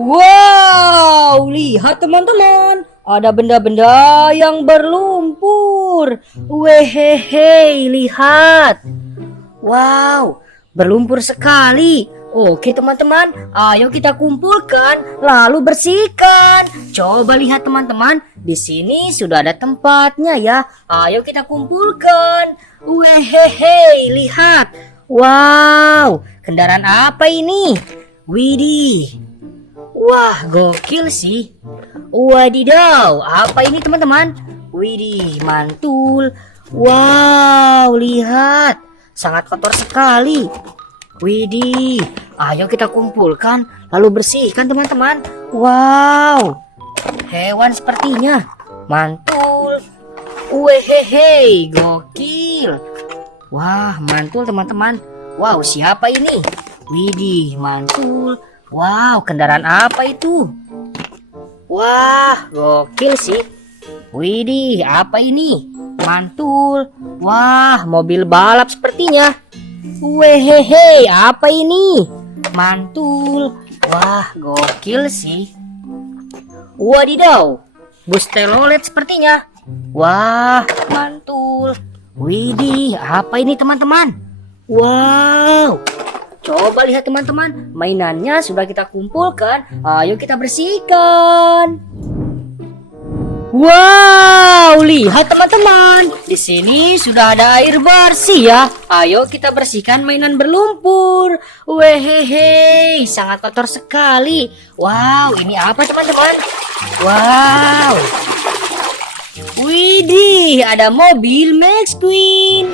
Wow, lihat teman-teman, ada benda-benda yang berlumpur. Wehehe, lihat. Wow, berlumpur sekali. Oke teman-teman, ayo kita kumpulkan lalu bersihkan. Coba lihat teman-teman, di sini sudah ada tempatnya ya. Ayo kita kumpulkan. Wehehe, lihat. Wow, kendaraan apa ini? Widih. Wah, gokil sih. Wadidaw, apa ini teman-teman? Widih, mantul. Wow, lihat. Sangat kotor sekali. Widih, ayo kita kumpulkan lalu bersihkan teman-teman. Wow, hewan sepertinya. Mantul. Wehehe, gokil. Wah, mantul teman-teman. Wow, siapa ini? Widih, mantul. Wow, kendaraan apa itu? Wah, gokil sih. Widih, apa ini? Mantul. Wah, mobil balap sepertinya. Wehehe, apa ini? Mantul. Wah, gokil sih. Wadidaw, bus telolet sepertinya. Wah, mantul. Widih, apa ini teman-teman? Wow, coba lihat teman-teman, mainannya sudah kita kumpulkan. Ayo kita bersihkan. Wow, lihat teman-teman, di sini sudah ada air bersih ya. Ayo kita bersihkan mainan berlumpur. Wehehe, sangat kotor sekali. Wow, ini apa teman-teman? Wow. Widih, ada mobil Max Queen.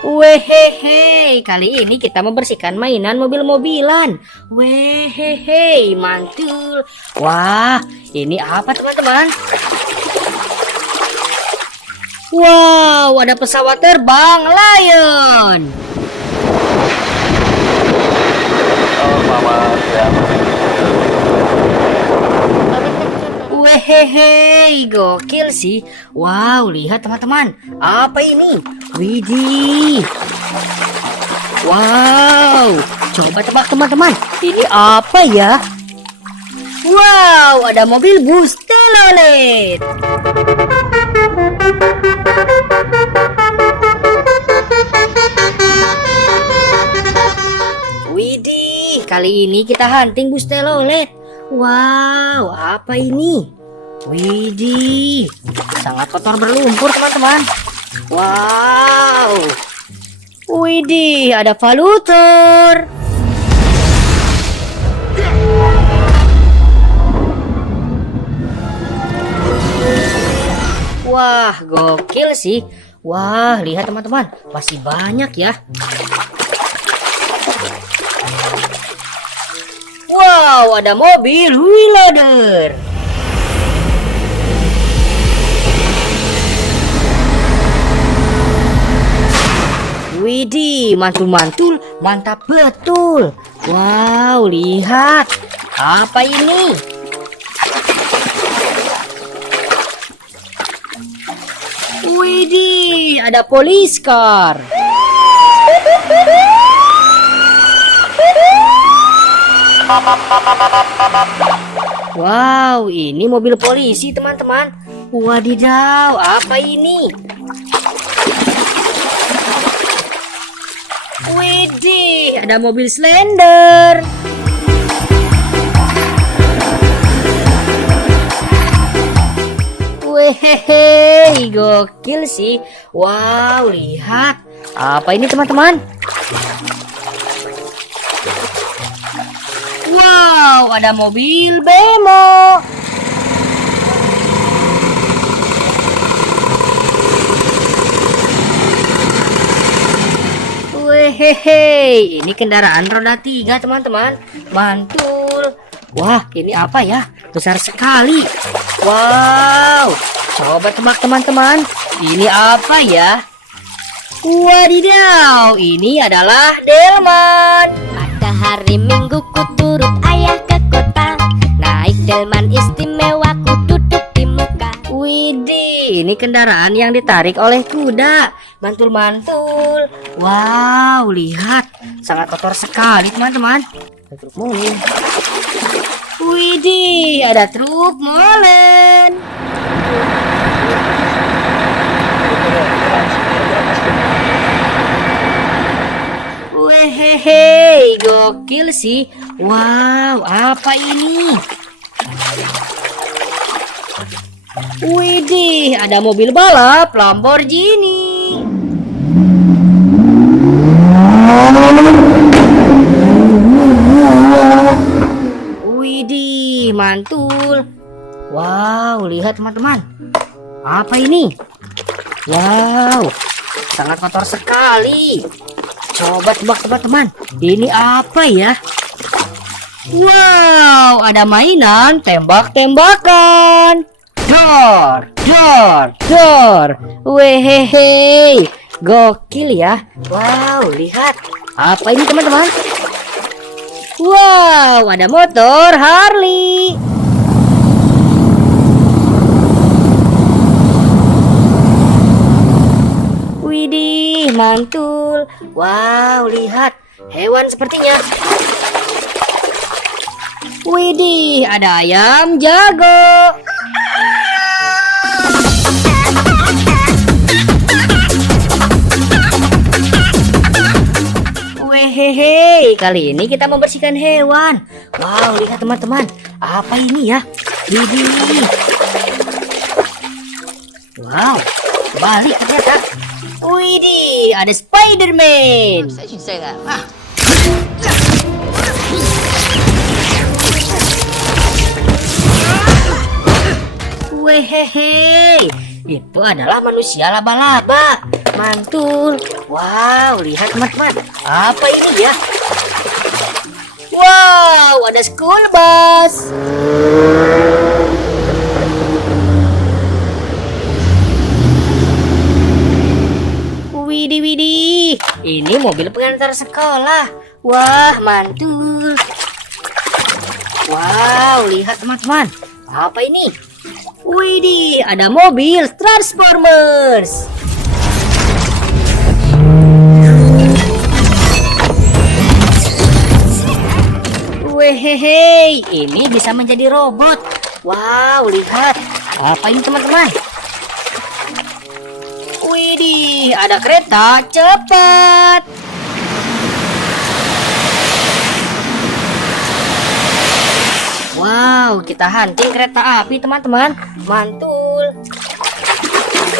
Wehehe, kali ini kita membersihkan mainan mobil-mobilan. Wehehe, mantul. Wah, ini apa teman-teman? Wow, ada pesawat terbang Lion. Wehehe, gokil sih. Wow, lihat teman-teman, apa ini? Widih. Wow, coba tebak teman-teman, ini apa ya? Wow, ada mobil bus telolet. Widih, kali ini kita hunting bus telolet. Wow, apa ini? Widih, sangat kotor berlumpur teman-teman. Wow. Widih, ada valutor. Wah, gokil sih. Wah, lihat teman-teman, masih banyak ya. Wow, ada mobil Highlander. Widih, mantul-mantul, mantap betul. Wow, lihat. Apa ini? Widih, ada police car. Wow, ini mobil polisi teman-teman. Wadidaw, apa ini? Widih, ada mobil Slender. Wehehe, gokil sih. Wow, lihat. Apa ini teman-teman? Wow, ada mobil bemo. Wehehe, ini kendaraan roda 3 teman-teman. Mantul. Wah, ini apa ya? Besar sekali. Wow, coba tebak teman-teman, ini apa ya? Wadidaw, ini adalah delman. Pada hari Minggu ku turut ayah ke kota, naik delman istimewa ku duduk di muka. Widih, widih, ini kendaraan yang ditarik oleh kuda. Mantul-mantul. Wow, lihat. Sangat kotor sekali, teman-teman. Truk molen. Widih, ada truk molen. Wehehe, gokil sih. Wow, apa ini? Widih, ada mobil balap Lamborghini. Widih, mantul. Wow, lihat teman-teman. Apa ini? Wow, sangat kotor sekali. Coba tebak-tebak teman. Ini apa ya? Wow, ada mainan tembak-tembakan. Dor, dor, dor. Wehehe, gokil ya. Wow, lihat. Apa ini teman-teman? Wow, ada motor Harley. Widih, mantul. Wow, lihat. Hewan sepertinya. Widih, ada ayam jago. Wehehe, kali ini kita membersihkan hewan. Wow, lihat teman-teman. Apa ini ya? Widih. Wow, balik ternyata. Widih, ada Spider-Man. Wehehe, itu adalah manusia laba-laba. Mantul. Wow, lihat teman-teman. Apa ini ya? Wow, ada school bus. Widih, widih. Ini mobil pengantar sekolah. Wah, mantul. Wow, lihat teman-teman. Apa ini? Widih, ada mobil Transformers. Wehehe, ini bisa menjadi robot. Wow, lihat. Apa ini teman-teman? Widih, ada kereta cepat. Wow, kita hunting kereta api teman-teman. Mantul.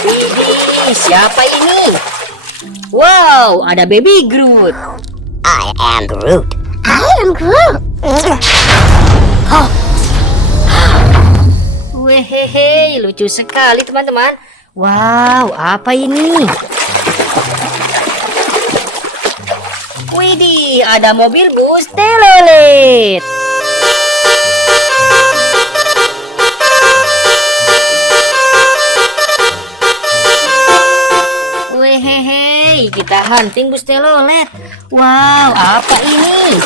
Widih, siapa ini? Wow, ada Baby Groot. I am Groot. I am Groot. Wehehe, lucu sekali teman-teman. Wow, apa ini? Widih, ada mobil bus telolet. Wehehe, kita hunting bus telolet. Wow, apa ini?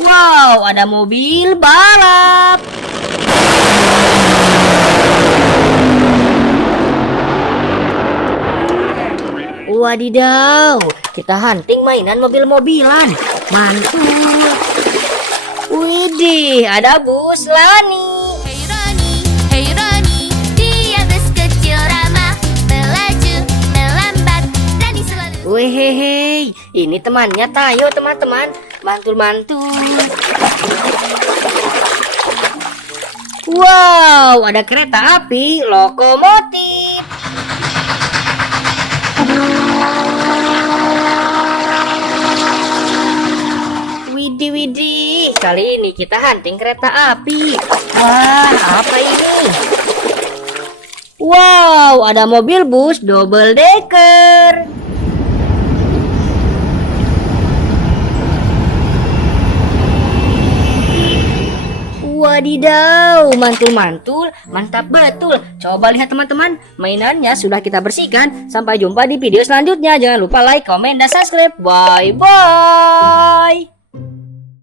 Wow, ada mobil balap. Wadidaw, kita hunting mainan mobil-mobilan. Mantul. Widih, ada bus Lani. Hey Rani, dia bus kecil ramah, melaju, melambat, Rani selalu. Wehehe, ini temannya Tayo teman-teman. Mantul-mantul. Wow, ada kereta api lokomotif. Widih, widih. Kali ini kita hunting kereta api. Wah, apa ini? Wow, ada mobil bus double decker. Wadidaw, mantul-mantul, mantap betul. Coba lihat teman-teman, mainannya sudah kita bersihkan. Sampai jumpa di video selanjutnya. Jangan lupa like, komen, dan subscribe. Bye-bye.